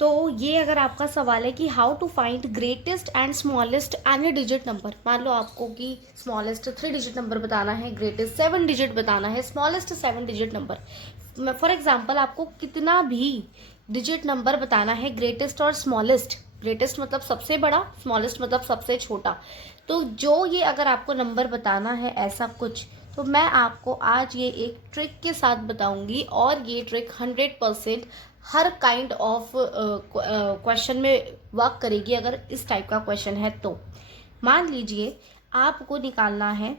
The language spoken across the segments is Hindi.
तो ये अगर आपका सवाल है कि how to find greatest and smallest any digit number, मान लो आपको कि स्मॉलेस्ट 3 डिजिट नंबर बताना है, ग्रेटेस्ट 7 डिजिट बताना है, smallest 7 digit number, for example आपको कितना भी डिजिट नंबर बताना है, ग्रेटेस्ट और स्मॉलेस्ट, ग्रेटेस्ट मतलब सबसे बड़ा, स्मॉलेस्ट मतलब सबसे छोटा, तो जो ये अगर आपको नंबर बताना है ऐसा कुछ, तो मैं आपको आज ये एक ट्रिक के साथ बताऊंगी, और ये trick 100% her kind of question में वर्क करेगी अगर इस टाइप का क्वेश्चन है तो। मान लीजिए आपको निकालना है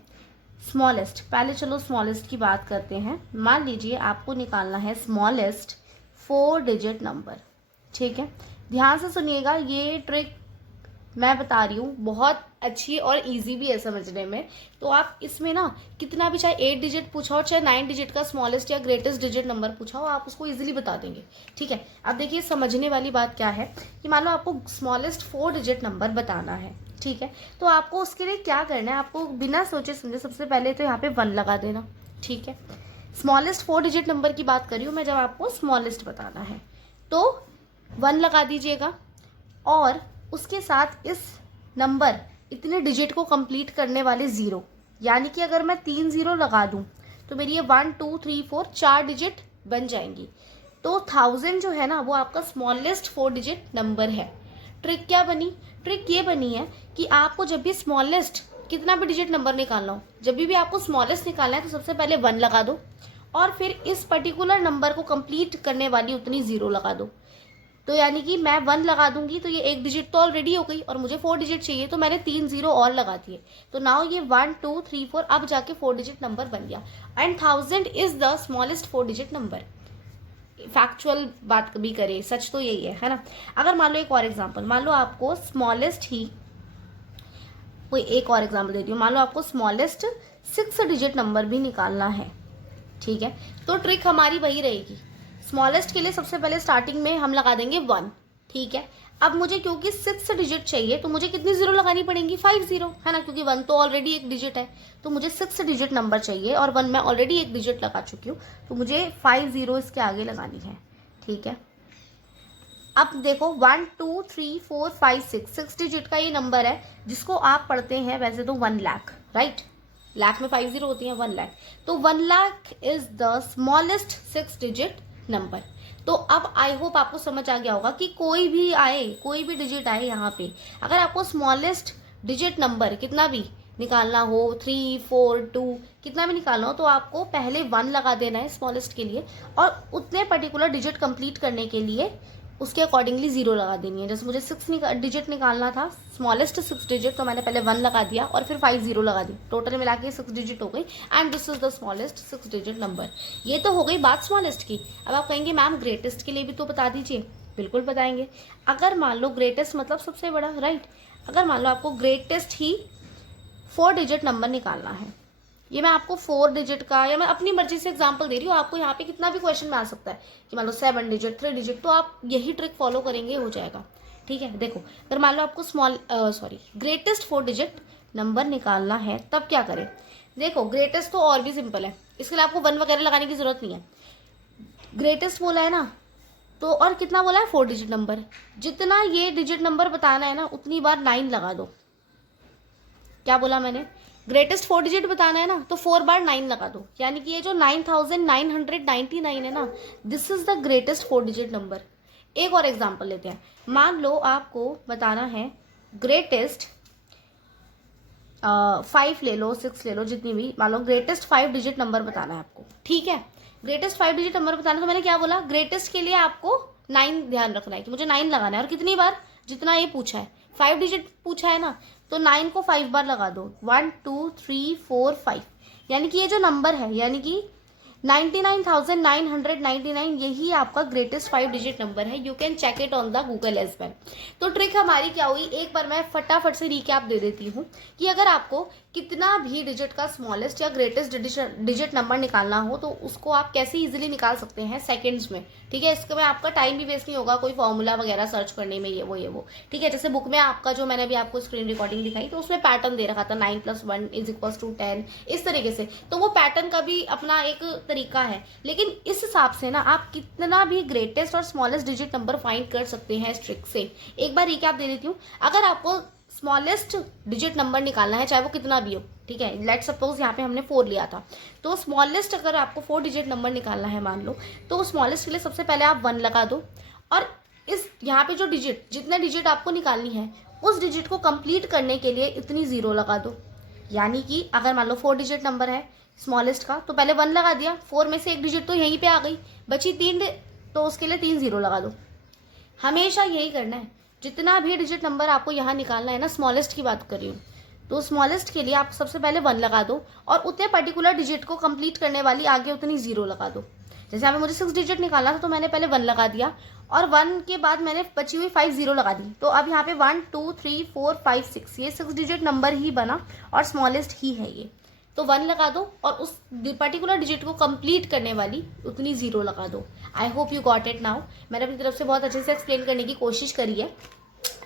स्मॉलेस्ट, पहले चलो स्मॉलेस्ट की बात करते हैं। मान लीजिए आपको निकालना है स्मॉलेस्ट 4 डिजिट नंबर, ठीक है। ध्यान से सुनिएगा, ये ट्रिक मैं बता रही हूँ बहुत अच्छी और इजी भी है समझने में। तो आप इसमें ना कितना भी, चाहे 8 डिजिट पूछा हो चाहे 9 डिजिट का स्मॉलेस्ट या ग्रेटेस्ट डिजिट नंबर पूछा हो, आप उसको इजीली बता देंगे, ठीक है। अब देखिए समझने वाली बात क्या है कि मान लो आपको स्मॉलेस्ट 4 डिजिट नंबर बताना है, ठीक है। तो आपको उसके लिए क्या करना है, आपको बिना सोचे समझे सबसे पहले तो यहाँ पे 1 लगा देना, ठीक है। स्मॉलेस्ट 4 डिजिट नंबर की बात कर रही हूँ मैं, जब आपको स्मॉलेस्ट बताना है तो 1 लगा दीजिएगा, और उसके साथ इस नंबर इतने डिजिट को कंप्लीट करने वाले 0, यानी कि अगर मैं 3 0 लगा दूं तो मेरी ये 1 2 3 4 4 डिजिट बन जाएंगी। तो 1000 जो है ना वो आपका स्मॉलेस्ट 4 डिजिट नंबर है। ट्रिक क्या बनी, ट्रिक ये बनी है कि आपको जब भी स्मॉलेस्ट कितना भी डिजिट नंबर निकालना हो, जब भी आपको स्मॉलेस्ट निकालना है तो सबसे पहले 1 लगा दो, और फिर इस पर्टिकुलर नंबर को कंप्लीट करने वाली उतनी 0 लगा दो। तो यानी कि मैं 1 लगा दूंगी तो ये 1 डिजिट तो ऑलरेडी हो गई, और मुझे 4 डिजिट चाहिए तो मैंने 3 0 और लगा दिए, तो नाउ ये 1 2 3 4 अब जाके 4 डिजिट नंबर बन गया, and 1000 is the smallest 4 digit number. Factual बात कभी करे, सच तो यही है ना। अगर मान लो एक और एग्जाम्पल, मान लो आपको स्मॉलेस्ट ही, कोई एक और एग्जाम्पल देती हूँ, मान लो आपको स्मॉलेस्ट 6 डिजिट नंबर भी निकालना है, ठीक है। तो ट्रिक हमारी वही रहेगी, स्मॉलेस्ट के लिए सबसे पहले स्टार्टिंग में हम लगा देंगे 1, ठीक है। अब मुझे क्योंकि 6 डिजिट चाहिए तो मुझे कितनी 0 लगानी पड़ेंगी, 5 0, है ना, क्योंकि 1 तो ऑलरेडी एक डिजिट है, तो मुझे 6 डिजिट नंबर चाहिए, और 1 मैं ऑलरेडी एक डिजिट लगा चुकी हूँ, तो मुझे 5 0 इसके आगे लगानी है, ठीक है। अब देखो 1 2 3 4 5 6 डिजिट का ये नंबर है, जिसको आप पढ़ते हैं वैसे तो 1 लाख, राइट, लाख में 5 0 होती हैं, 1 लाख, तो 1 lakh is the smallest 6 digit number. तो अब आई होप आपको समझ आ गया होगा कि कोई भी आए, कोई भी डिजिट आए यहाँ पे, अगर आपको स्मॉलेस्ट डिजिट नंबर कितना भी निकालना हो, 3 4 2 कितना भी निकालना हो, तो आपको पहले 1 लगा देना है स्मॉलेस्ट के लिए, और उतने पर्टिकुलर डिजिट कंप्लीट करने के लिए उसके अकॉर्डिंगली 0 लगा देनी है। जैसे मुझे 6 डिजिट निकालना था, स्मॉलेस्ट 6 डिजिट, तो मैंने पहले 1 लगा दिया और फिर 5 0 लगा दी, टोटल मिला के 6 डिजिट हो गई, and this is the smallest 6 digit number. ये तो हो गई बात स्मॉलेस्ट की। अब आप कहेंगे मैम ग्रेटेस्ट के लिए भी तो बता दीजिए, बिल्कुल बताएंगे। अगर मान लो ग्रेटेस्ट मतलब सबसे बड़ा, राइट, अगर मान लो आपको ग्रेटेस्ट ही 4 डिजिट नंबर निकालना है, ये मैं आपको 4 डिजिट का, या मैं अपनी मर्जी से एग्जांपल दे रही हूँ, आपको यहाँ पे कितना भी क्वेश्चन में आ सकता है कि मान लो 7 डिजिट 3 डिजिट, तो आप यही ट्रिक फॉलो करेंगे हो जाएगा, ठीक है। देखो अगर मान लो आपको ग्रेटेस्ट 4 डिजिट नंबर निकालना है तब क्या करें। देखो ग्रेटेस्ट तो और भी सिंपल है, इसके लिए आपको 1 वगैरह लगाने की जरूरत नहीं है। ग्रेटेस्ट बोला है ना, तो और कितना बोला है, 4 डिजिट नंबर, जितना ये डिजिट नंबर बताना है ना उतनी बार 9 लगा दो। क्या बोला मैंने, ग्रेटेस्ट 4 डिजिट बताना है ना तो 4 बार 9 लगा दो, यानी कि ये जो 9999 है ना, this is the greatest 4 digit number. एक और एग्जांपल लेते हैं, मान लो आपको बताना है ग्रेटेस्ट 5 ले लो 6 ले लो, जितनी भी, मान लो ग्रेटेस्ट 5 डिजिट नंबर बताना है आपको, ठीक है। ग्रेटेस्ट 5 डिजिट नंबर बताना, तो मैंने क्या बोला, ग्रेटेस्ट के लिए आपको 9 ध्यान रखना है कि मुझे 9 लगाना है, और कितनी बार, जितना ये पूछा है, 5 डिजिट पूछा है ना, तो 9 को 5 बार लगा दो, 1 2 3 4 5, यानी कि ये जो नंबर है, यानी कि 99,999 यही आपका ग्रेटेस्ट 5 डिजिट नंबर है। You can check it on the Google as well. तो ट्रिक हमारी क्या हुई, एक बार मैं फटाफट से रिकैप दे देती हूँ कि अगर आपको कितना भी डिजिट का स्मॉलेस्ट या ग्रेटेस्ट डिजिट नंबर निकालना हो तो उसको आप कैसे इजीली निकाल सकते हैं सेकंड्स में। ठीक है, इसके में आपका टाइम भी वेस्ट नहीं होगा कोई फॉर्मूला वगैरह सर्च करने में, ये वो। ठीक है, जैसे बुक में आपका जो मैंने अभी आपको स्क्रीन रिकॉर्डिंग दिखाई तो उसमें पैटर्न दे रखा था 9 + 1 = 10, इस तरीके से। तो वो पैटर्न का भी अपना एक तरीका है, लेकिन इस हिसाब से ना आप कितना भी ग्रेटेस्ट और स्मॉलेस्ट डिजिट नंबर फाइंड कर सकते हैं इस ट्रिक से। एक बार रिकैप दे देती हूँ। अगर आपको स्मॉलेस्ट डिजिट नंबर निकालना है, चाहे वो कितना भी हो, ठीक है, लेट सपोज यहाँ पे हमने 4 लिया था, तो स्मॉलेस्ट अगर आपको 4 डिजिट नंबर निकालना है मान लो, तो स्मॉलेस्ट के लिए सबसे पहले आप 1 लगा दो, और इस यहाँ पे जो जितने डिजिट आपको निकालनी है उस डिजिट को कंप्लीट करने के लिए इतनी 0 लगा दो। यानी कि अगर मान लो 4 डिजिट नंबर है स्मॉलेस्ट का, तो पहले 1 लगा दिया, 4 में से एक डिजिट तो यहीं पे आ गई, बची 3, तो उसके लिए 3 0 लगा दो। हमेशा यही करना है, जितना भी डिजिट नंबर आपको यहाँ निकालना है ना, स्मॉलेस्ट की बात कर रही हूँ, तो स्मॉलेस्ट के लिए आप सबसे पहले 1 लगा दो और उतने पर्टिकुलर डिजिट को कंप्लीट करने वाली आगे उतनी 0 लगा दो। जैसे यहाँ पे मुझे 6 डिजिट निकालना था तो मैंने पहले 1 लगा दिया और 1 के बाद मैंने बची हुई 5 0 लगा दी, तो अब यहाँ पे 1 2 3 4 5 6 ये 6 डिजिट नंबर ही बना और स्मॉलेस्ट ही है ये। तो 1 लगा दो और उस पर्टिकुलर डिजिट को कंप्लीट करने वाली उतनी 0 लगा दो। I hope you got it now. मैंने अपनी तरफ से बहुत अच्छे से एक्सप्लेन करने की कोशिश करी है।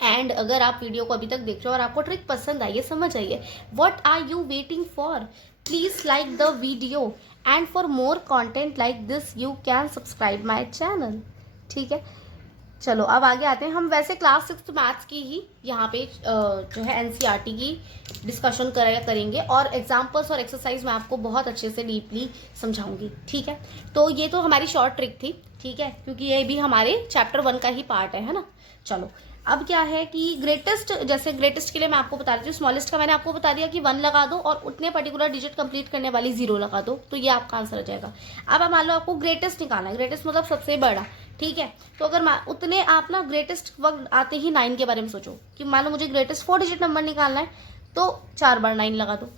एंड अगर आप वीडियो को अभी तक देख रहे हो और आपको ट्रिक पसंद आई है, समझ आई है, what are you waiting for? Please like the video and for more content like this you can subscribe my channel. ठीक है, चलो अब आगे आते हैं। हम वैसे क्लास 6 मैथ्स की ही यहाँ पे जो है एनसीईआरटी की डिस्कशन करेंगे और एग्जाम्पल्स और एक्सरसाइज मैं आपको बहुत अच्छे से डीपली समझाऊंगी। ठीक है, तो ये तो हमारी शॉर्ट ट्रिक थी, ठीक है, क्योंकि ये भी हमारे चैप्टर 1 का ही पार्ट है ना। चलो अब क्या है कि ग्रेटेस्ट, जैसे ग्रेटेस्ट के लिए मैं आपको बता देती हूँ, स्मॉलेस्ट का मैंने आपको बता दिया कि 1 लगा दो और उतने पर्टिकुलर डिजिट कंप्लीट करने वाली 0 लगा दो, तो ये आपका आंसर आ जाएगा। अब मान लो आपको ग्रेटेस्ट निकालना है, ग्रेटेस्ट मतलब सबसे बड़ा, ठीक है, तो अगर उतने आप ना ग्रेटेस्ट वक्त आते ही 9 के बारे में सोचो कि मान लो मुझे ग्रेटेस्ट 4 डिजिट नंबर निकालना है, तो 4 बार 9 लगा दो।